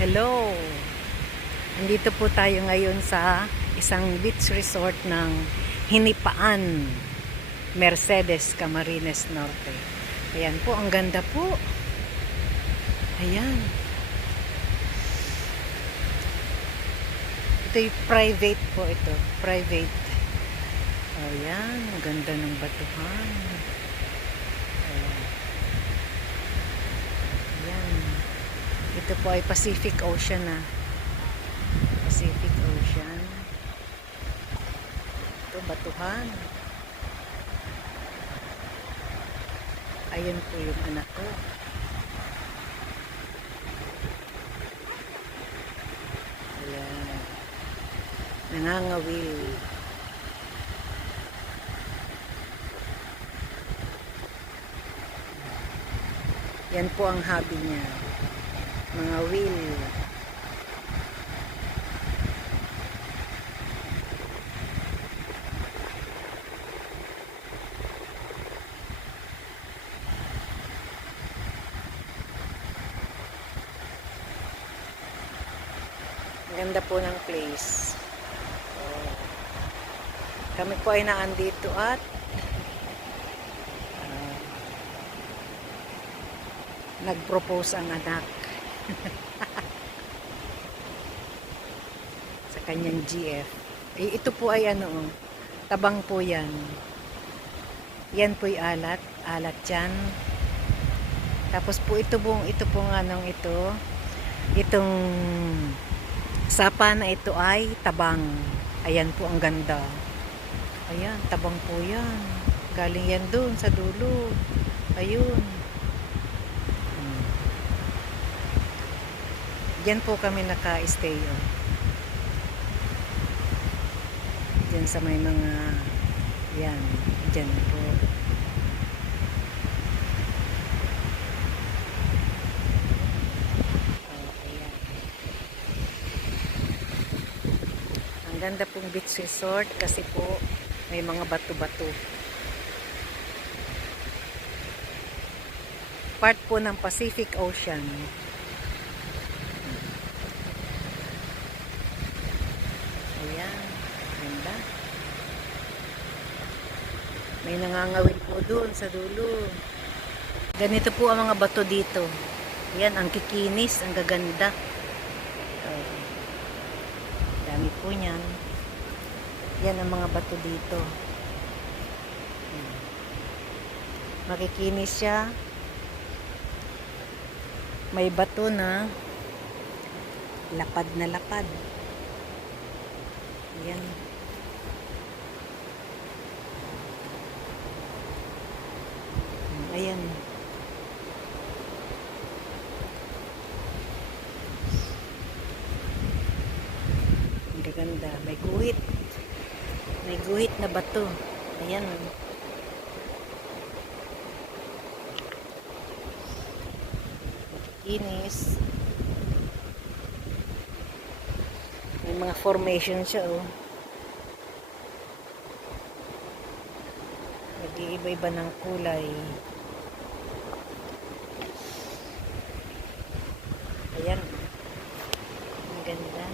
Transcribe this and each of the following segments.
Hello! Andito po tayo ngayon sa isang beach resort ng Hinipaan, Mercedes, Camarines Norte. Ayan po, ang ganda po. Ayan. Ito yung private po ito. Private. Ayan, ang ganda ng batuhan. Ayan. Ito po ay Pacific Ocean na. Pacific Ocean. Ito, batuhan. Ayun po yung anak ko. Ayan. Nangangawil. Yan po ang hobby niya. Mga wheel. Ang ganda po ng place. Oh. Kami po ay naandito at nag-propose ang anak sa kanyang GF. Ito po ay ano, tabang po yan. Yan po ay alat. Alat yan. Tapos po ito pong anong ito. Itong sapa na ito ay tabang. Ayan po ang ganda. Ayan, tabang po yan. Galing yan doon sa dulo. Ayun. Diyan po kami naka-stay. Oh. Diyan sa may mga yan. Diyan po. Ayan. Ang ganda pong beach resort kasi po may mga bato-bato. Part po ng Pacific Ocean. Ayan. Ganda. May nangangawil po doon sa dulo. Ganito po ang mga bato dito. Ayan, ang kikinis, ang gaganda. Dami po niyan. Yan ang mga bato dito. Makikinis siya. May bato na lapad na lapad. Ayan. Ayan. Ang gaganda. May guhit. May guhit na bato. Ayan. Inis. May mga formation siya, oh. Nag-iiba-iba ng kulay. Ayan. Ang ganda.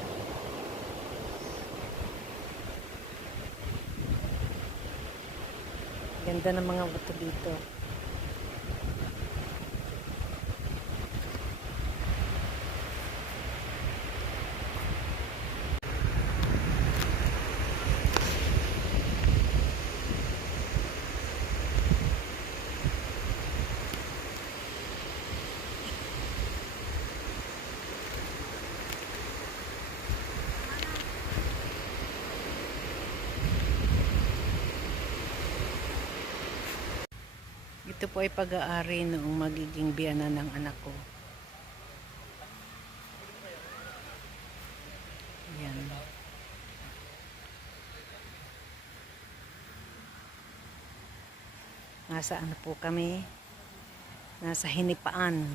Ganda ng mga bato dito. Ito po ay pag-aari noong magiging biyana ng anak ko. Ayan. Nasa ano po kami? Nasa Hinipaan.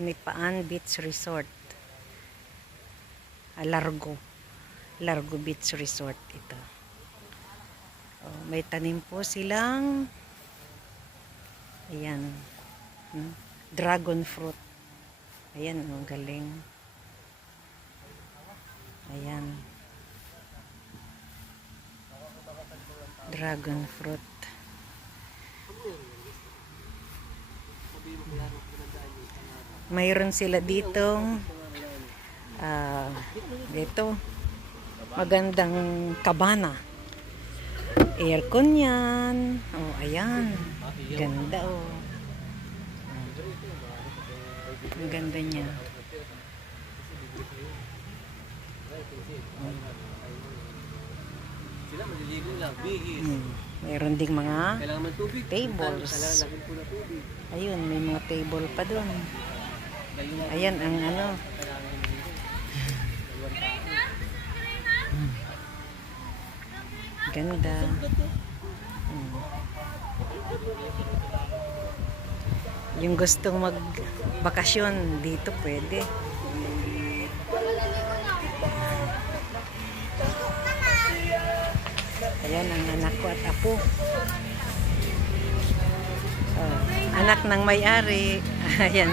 Hinipaan Beach Resort. Largo. Largo Beach Resort ito. Oh, may tanim po silang ayan. Dragon fruit. Ayan, oh, galing. Ayan. Dragon fruit. Mayroon sila ditong dito magandang kabana. Aircon yan. Oh, ayan. Ganda, oh. Ang ganda niya. Sila maliligo lang, bihis. Mayroon ding mga Kailangan man tubig. tables. Kailangan po na tubig. Ayun, may mga table pa dun. Ngayon, Ayan ang ano. kailangan maliligo. Dalawang tao. Ganda. Yung gustong magbakasyon dito pwede. Ayan ang anak ko at apo. Oh, anak ng may-ari. Ayan.